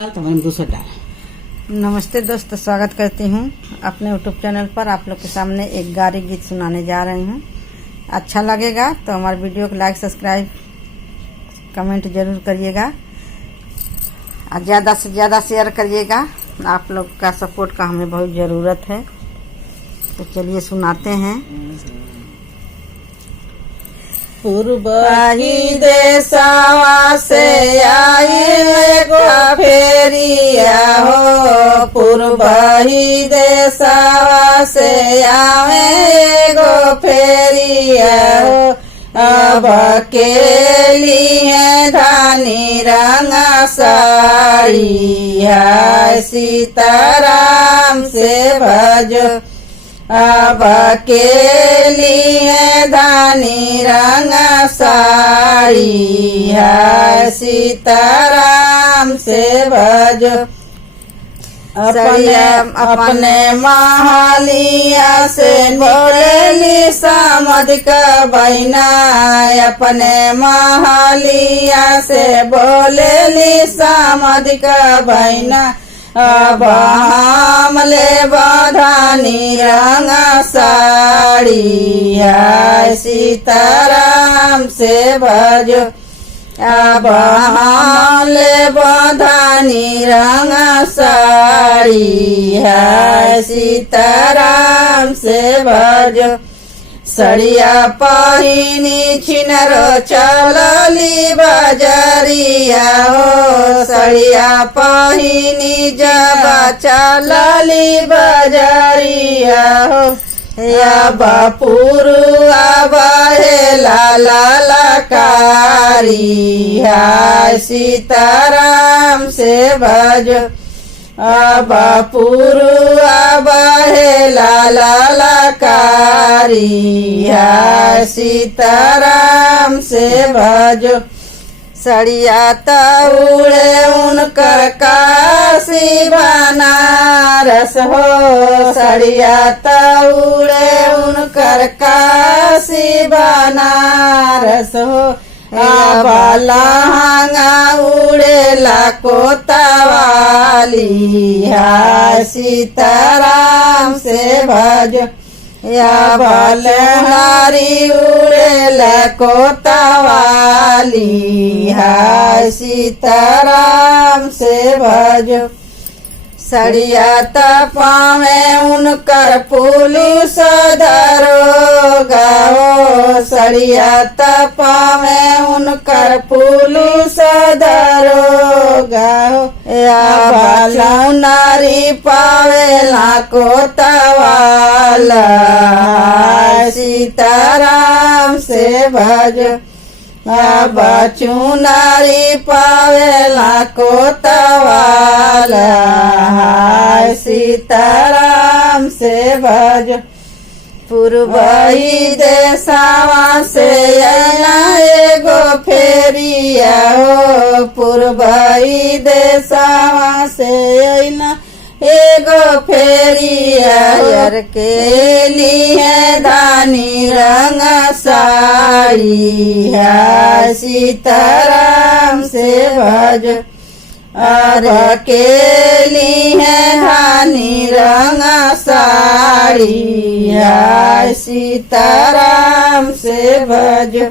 तो मैंने दूसरा डाला। नमस्ते दोस्तों, स्वागत करती हूँ अपने यूट्यूब चैनल पर। आप लोग के सामने एक गारी गीत सुनाने जा रही हूँ। अच्छा लगेगा तो हमारे वीडियो को लाइक, सब्सक्राइब, कमेंट जरूर करिएगा और ज़्यादा से ज़्यादा शेयर करिएगा। आप लोग का सपोर्ट का हमें बहुत ज़रूरत है। तो चलिए सुनाते हैं। पूर्वही देशवा से आई एगो फेरिया हो, पूर्वही देशवा से आवे एगो फेरिया हो। अब के लिए धानी रंग साड़ी है, सीताराम से भजो। अब के लिए धानी रंग साड़ी है, सीताराम से भजो। अपने महालिया से बोलेली समध का बहिना, अपने महालिया से बोलेली समध का बहिना। अब हम ले बधानी रंग साड़ी है, सीताराम से भजो। अब हम ले बधानी रंग साड़ी है, सीताराम से भजो। सड़िया पहिनी छिनरो चलली बजरिया हो, सड़िया पहिनी जब चलली बजरिया हो। अब पुरुआ बहे ललकारी है, सीताराम से भजो। अब पुरुआ बहे ललकारी है, सीताराम से भजो। सड़िया तउड़े उनकर काशी बनारस हो, सड़िया तउड़े उनकर काशी बनारस हो। अब लहंगा उड़ेला कोतवाली है, सीताराम से भजो। अब लहरी उड़ेला कोतवाली है, सीताराम से भजो। सड़िया तपावे उनकर पुलिस दरोगा हो, सड़िया तपावे उनकर पुलिस दरोगा हो। अब नारी पावेला कोतवाला, सीताराम से भजो। अब चुनारी पावेला कोतवाला, सीताराम से भजो। पूर्वही देशवा से आइला एगो फेरिया हो, पूर्वही देशवा से आइला एगो फेरिया यार के लिए धानी रंग साड़ी है, सीताराम से भजो। और के लिए धानी रंग साड़ी है, सीताराम से भजो।